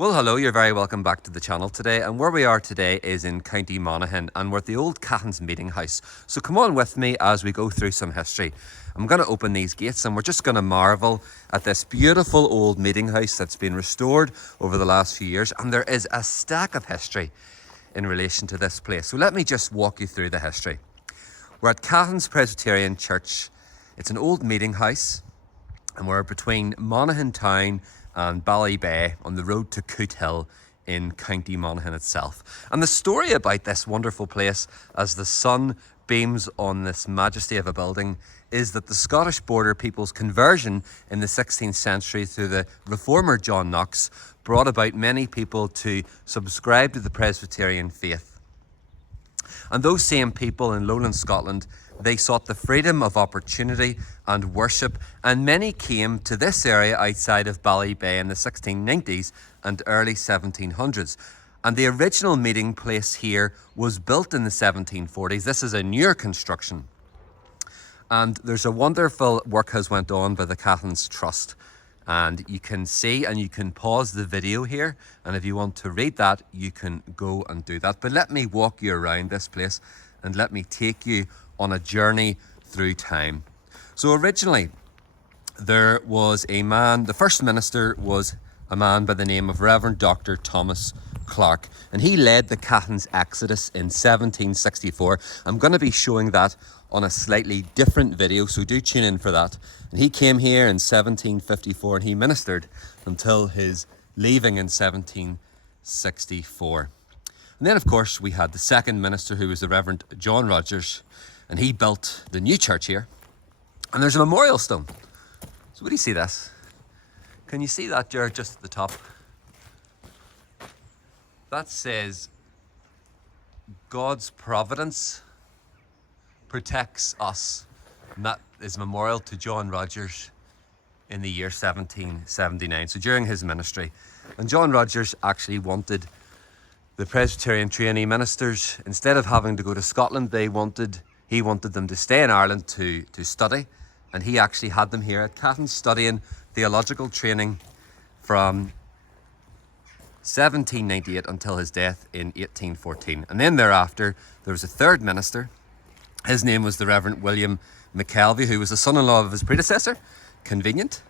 Well, hello, you're very welcome back to the channel today, and where we are today is in County Monaghan, and we're at the old Cahans meeting house. So come on with me as we go through some history. I'm going to open these gates and we're just going to marvel at this beautiful old meeting house that's been restored over the last few years, and there is a stack of history in relation to this place. So let me just walk you through the history. We're at Cahans Presbyterian Church. It's an old meeting house, and we're between Monaghan town and Ballybay on the road to Coot Hill in County Monaghan itself. And the story about this wonderful place as the sun beams on this majesty of a building is that the Scottish border people's conversion in the 16th century through the reformer John Knox brought about many people to subscribe to the Presbyterian faith. And those same people in lowland Scotland, they sought the freedom of opportunity and worship, and many came to this area outside of Ballybay in the 1690s and early 1700s. And the original meeting place here was built in the 1740s. This is a newer construction. And there's a wonderful work has went on by the Cahans Trust. And you can see, and you can pause the video here, and if you want to read that, you can go and do that. But let me walk you around this place and let me take you on a journey through time. So originally, there was a man, the first minister was a man by the name of Reverend Dr. Thomas Clark, and he led the Cahans Exodus in 1764. I'm going to be showing that on a slightly different video, so do tune in for that. And he came here in 1754 and he ministered until his leaving in 1764. And then, of course, we had the second minister, who was the Reverend John Rogers, and he built the new church here. And there's a memorial stone. So what do you see this? Can you see that, Jared, just at the top? That says, God's providence protects us. And that is a memorial to John Rogers in the year 1779. So during his ministry. And John Rogers actually wanted the Presbyterian trainee ministers, instead of having to go to Scotland, he wanted them to stay in Ireland to study. And he actually had them here at Cahans studying theological training from 1798 until his death in 1814. And then thereafter, there was a third minister. His name was the Reverend William McKelvey, who was the son-in-law of his predecessor. Convenient.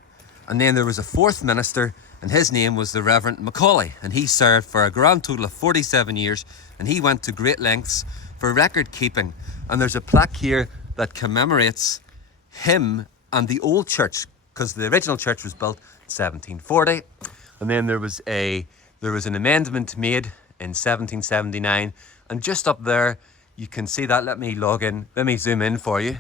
And then there was a fourth minister, and his name was the Reverend Macaulay, and he served for a grand total of 47 years, and he went to great lengths for record keeping. And there's a plaque here that commemorates him and the old church, because the original church was built in 1740, and then there was an amendment made in 1779, and just up there you can see that. Let me log in, let me zoom in for you.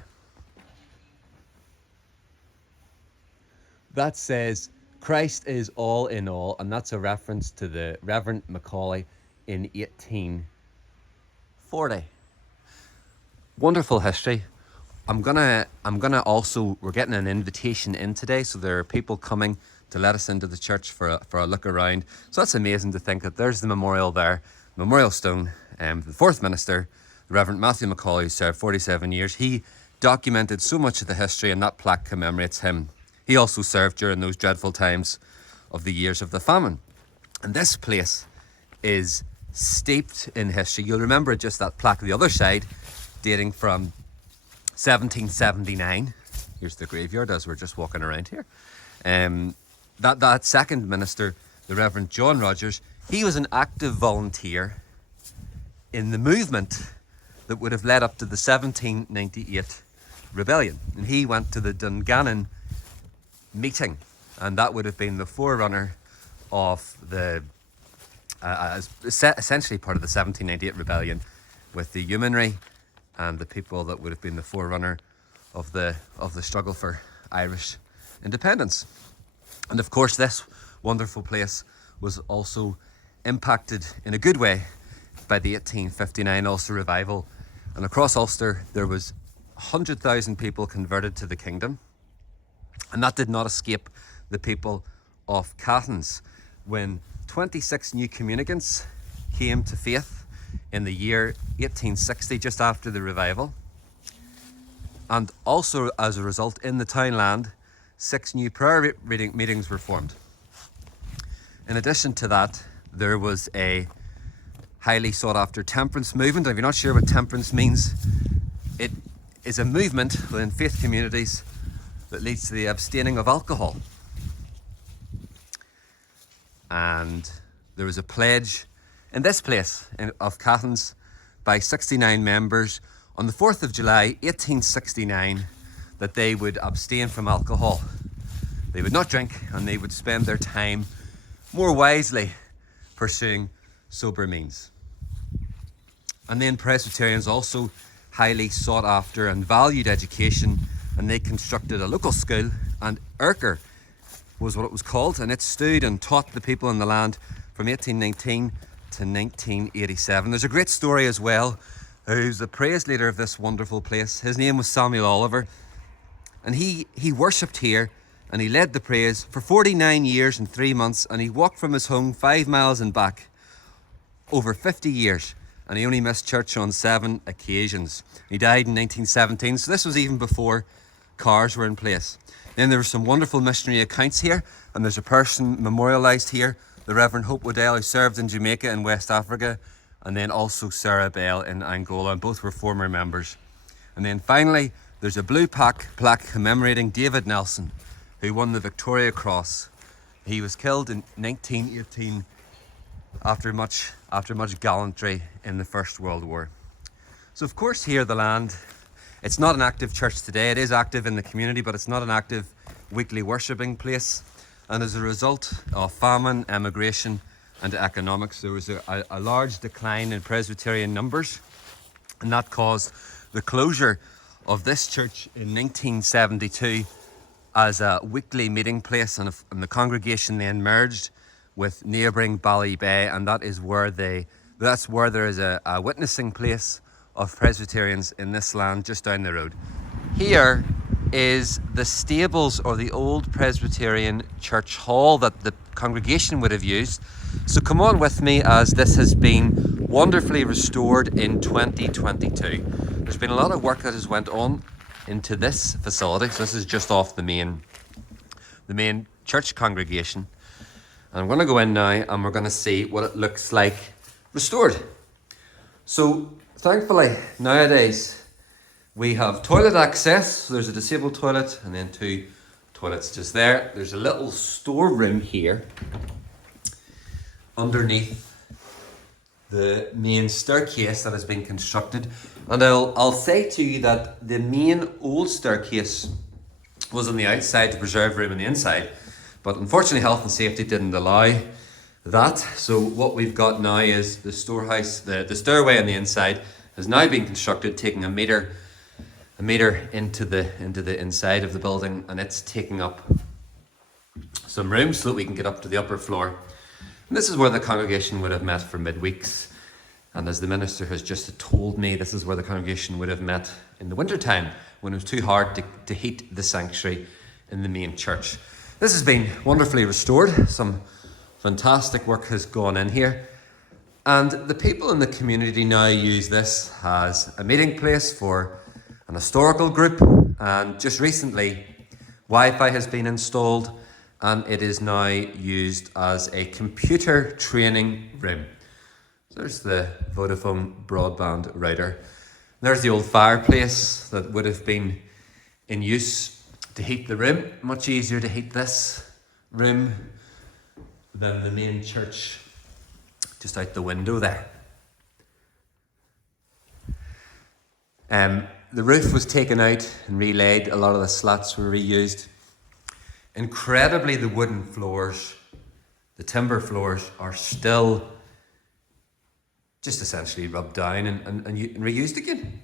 That says Christ is all in all, and that's a reference to the Reverend Macaulay in 1840. Wonderful history. I'm gonna also, we're getting an invitation in today, so there are people coming to let us into the church for a look around. So that's amazing to think that there's the memorial there, memorial stone. The fourth minister, the Reverend Matthew Macaulay, who served 47 years. He documented so much of the history, and that plaque commemorates him. He also served during those dreadful times of the years of the famine. And this place is steeped in history. You'll remember just that plaque on the other side, dating from 1779. Here's the graveyard as we're just walking around here. That second minister, the Reverend John Rogers, he was an active volunteer in the movement that would have led up to the 1798 rebellion. And he went to the Dungannon meeting, and that would have been the forerunner of the essentially part of the 1798 rebellion, with the yeomanry and the people that would have been the forerunner of the struggle for Irish independence. And of course, this wonderful place was also impacted in a good way by the 1859 Ulster revival, and across Ulster there was 100,000 people converted to the kingdom. And that did not escape the people of Cahans, when 26 new communicants came to faith in the year 1860, just after the revival. And also, as a result, in the townland, 6 new prayer reading meetings were formed. In addition to that, there was a highly sought after temperance movement. If you're not sure what temperance means, it is a movement within faith communities that leads to the abstaining of alcohol. And there was a pledge in this place of Cahans by 69 members on the 4th of July 1869 that they would abstain from alcohol. They would not drink, and they would spend their time more wisely pursuing sober means. And then Presbyterians also highly sought after and valued education, and they constructed a local school, and Urker was what it was called, and it stood and taught the people in the land from 1819 to 1987. There's a great story as well. Who's the praise leader of this wonderful place? His name was Samuel Oliver, and he worshipped here, and he led the praise for 49 years and 3 months, and he walked from his home 5 miles and back over 50 years, and he only missed church on 7 occasions. He died in 1917, so this was even before cars were in place. Then there were some wonderful missionary accounts here, and there's a person memorialised here, the Reverend Hope Waddell, who served in Jamaica and West Africa, and then also Sarah Bell in Angola, and both were former members. And then finally, there's a blue plaque commemorating David Nelson, who won the Victoria Cross. He was killed in 1918 after much gallantry in the First World War. So of course here the land, it's not an active church today. It is active in the community, but it's not an active weekly worshipping place. And as a result of famine, emigration and economics, there was a large decline in Presbyterian numbers, and that caused the closure of this church in 1972 as a weekly meeting place, and the congregation then merged with neighbouring Ballybay, and that's where there is a witnessing place of Presbyterians in this land just down the road. Here is the stables, or the old Presbyterian church hall that the congregation would have used. So come on with me, as this has been wonderfully restored in 2022. There's been a lot of work that has went on into this facility. So this is just off the main church congregation. And I'm going to go in now, and we're going to see what it looks like restored. So thankfully nowadays we have toilet access. So there's a disabled toilet and then 2 toilets just there. There's a little storeroom here underneath the main staircase that has been constructed. And I'll say to you that the main old staircase was on the outside to preserve room on the inside, but unfortunately health and safety didn't allow that. So what we've got now is the storehouse, the stairway on the inside has now been constructed, taking a metre into the inside of the building, and it's taking up some room so that we can get up to the upper floor. And this is where the congregation would have met for midweeks. And as the minister has just told me, this is where the congregation would have met in the winter time when it was too hard to heat the sanctuary in the main church. This has been wonderfully restored. Some fantastic work has gone in here. And the people in the community now use this as a meeting place for an historical group. And just recently, Wi-Fi has been installed, and it is now used as a computer training room. There's the Vodafone broadband router. There's the old fireplace that would have been in use to heat the room. Much easier to heat this room than the main church just out the window there. The roof was taken out and relaid. A lot of the slats were reused. Incredibly, the wooden floors, the timber floors, are still just essentially rubbed down and reused again.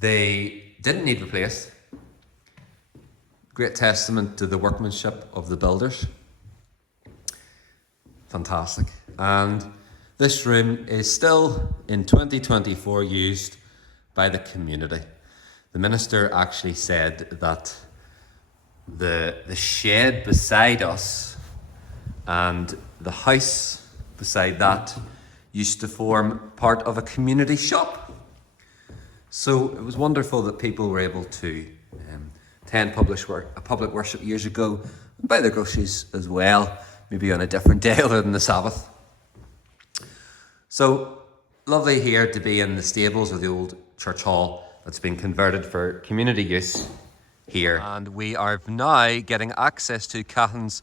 They didn't need replaced. Great testament to the workmanship of the builders. Fantastic. And this room is still in 2024 used by the community. The minister actually said that the shed beside us and the house beside that used to form part of a community shop. So it was wonderful that people were able to attend public worship years ago and buy their groceries as well, maybe on a different day other than the Sabbath. So lovely here to be in the stables of the old church hall that's been converted for community use here. And we are now getting access to Cahans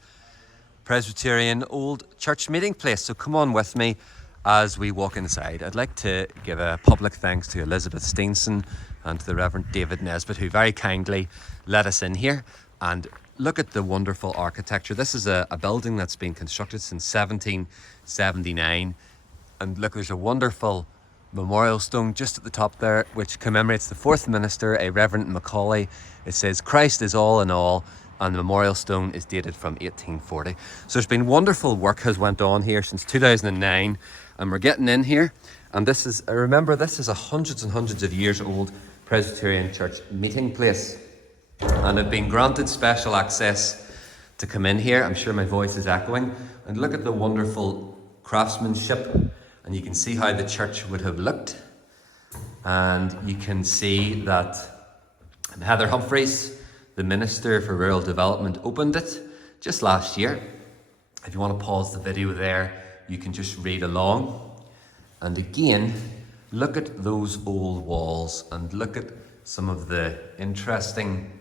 Presbyterian old church meeting place. So come on with me as we walk inside. I'd like to give a public thanks to Elizabeth Steenson and to the Reverend David Nesbitt, who very kindly let us in here. And look at the wonderful architecture. This is a building that's been constructed since 1779. And look, there's a wonderful memorial stone just at the top there, which commemorates the fourth minister, a Reverend Macaulay. It says, "Christ is all in all," and the memorial stone is dated from 1840. So there's been wonderful work has went on here since 2009, and we're getting in here. And this is, remember, this is a hundreds and hundreds of years old Presbyterian church meeting place. And I've been granted special access to come in here. I'm sure my voice is echoing. And look at the wonderful craftsmanship. And you can see how the church would have looked. And you can see that Heather Humphreys, the Minister for Rural Development, opened it just last year. If you want to pause the video there, you can just read along. And again, look at those old walls and look at some of the interesting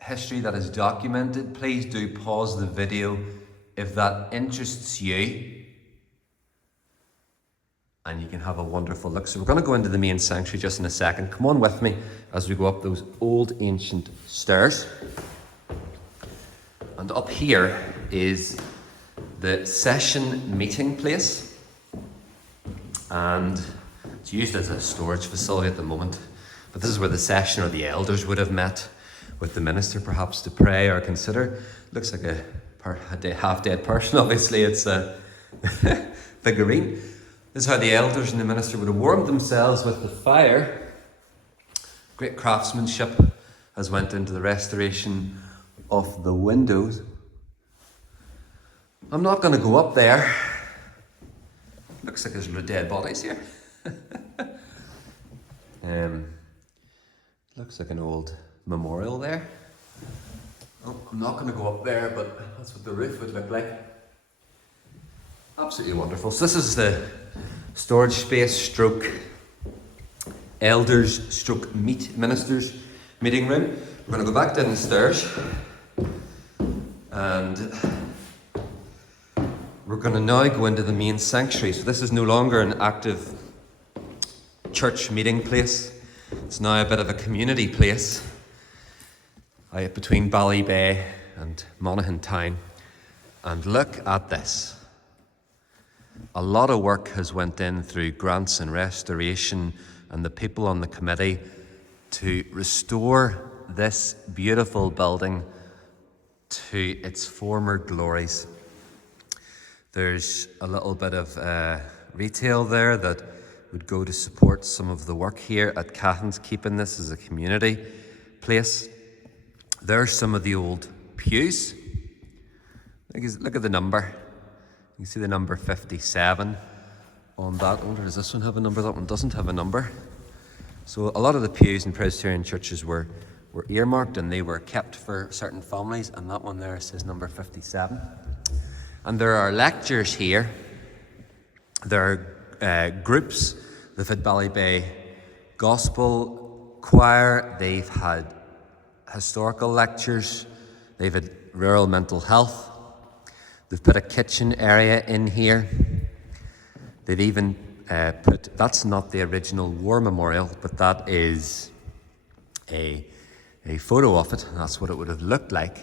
history that is documented. Please do pause the video if that interests you. And you can have a wonderful look. So we're going to go into the main sanctuary just in a second. Come on with me as we go up those old ancient stairs. And up here is the session meeting place. And it's used as a storage facility at the moment. But this is where the session or the elders would have met with the minister, perhaps to pray or consider. Looks like a half-dead person. Obviously, it's a figurine. This is how the elders and the minister would have warmed themselves with the fire. Great craftsmanship has went into the restoration of the windows. I'm not going to go up there. Looks like there's dead bodies here. Looks like an old memorial there. Oh, I'm not going to go up there, but that's what the roof would look like. Absolutely wonderful. So this is the storage space stroke elders stroke ministers meeting room. We're going to go back down the stairs and we're going to now go into the main sanctuary. So this is no longer an active church meeting place. It's now a bit of a community place between Ballybay and Monaghan town. And look at this. A lot of work has went in through grants and restoration and the people on the committee to restore this beautiful building to its former glories. There's a little bit of retail there that would go to support some of the work here at Cahans, keeping this as a community place. There's some of the old pews. Look at the number. You can see the number 57 on that. I wonder, does this one have a number? That one doesn't have a number. So a lot of the pews in Presbyterian churches were earmarked and they were kept for certain families, and that one there says number 57. And there are lectures here. There are groups. They've had Ballybay Gospel Choir. They've had historical lectures. They've had rural mental health. They've put a kitchen area in here. They've even that's not the original war memorial, but that is a photo of it. That's what it would have looked like.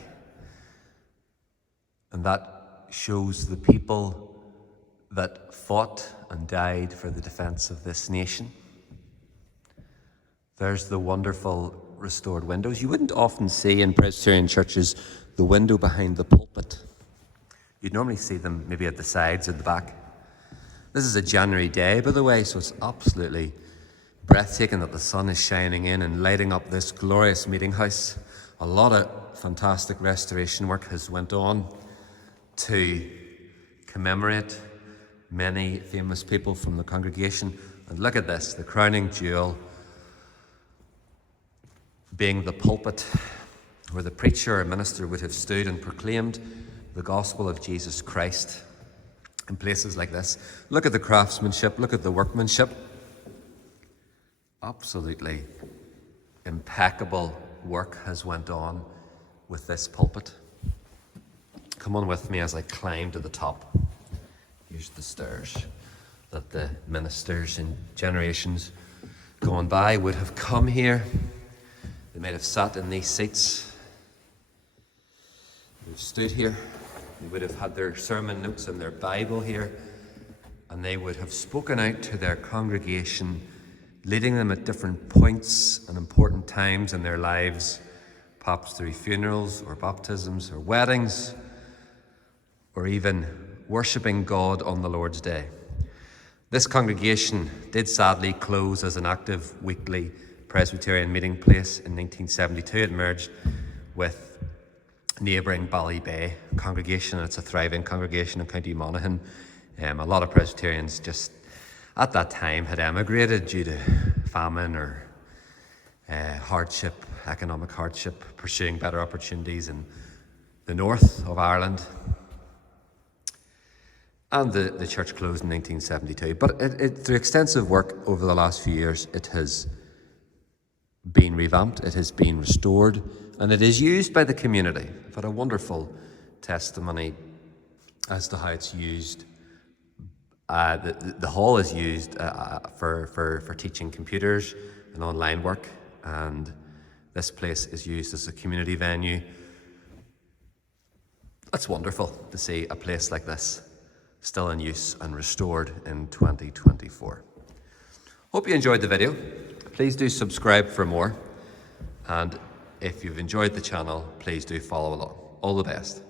And that shows the people that fought and died for the defence of this nation. There's the wonderful restored windows. You wouldn't often see in Presbyterian churches the window behind the pulpit. You'd normally see them maybe at the sides or the back. This is a January day, by the way, so it's absolutely breathtaking that the sun is shining in and lighting up this glorious meeting house. A lot of fantastic restoration work has went on to commemorate many famous people from the congregation. And look at this, the crowning jewel being the pulpit, where the preacher or minister would have stood and proclaimed the gospel of Jesus Christ in places like this. Look at the craftsmanship, look at the workmanship. Absolutely impeccable work has went on with this pulpit. Come on with me as I climb to the top. Here's the stairs that the ministers in generations gone by would have come here. They might have sat in these seats. They've stood here. They would have had their sermon notes and their Bible here, and they would have spoken out to their congregation, leading them at different points and important times in their lives, perhaps through funerals or baptisms or weddings, or even worshipping God on the Lord's Day. This congregation did sadly close as an active weekly Presbyterian meeting place in 1972. It merged with neighbouring Ballybay congregation, and it's a thriving congregation in County Monaghan. A lot of Presbyterians just at that time had emigrated due to famine or hardship, economic hardship, pursuing better opportunities in the north of Ireland. And the church closed in 1972. But through extensive work over the last few years, it has been revamped, it has been restored, and it is used by the community. I've had a wonderful testimony as to how it's used. The hall is used for teaching computers and online work, and this place is used as a community venue. It's wonderful to see a place like this still in use and restored in 2024. Hope you enjoyed the video. Please do subscribe for more, and if you've enjoyed the channel, please do follow along. All the best.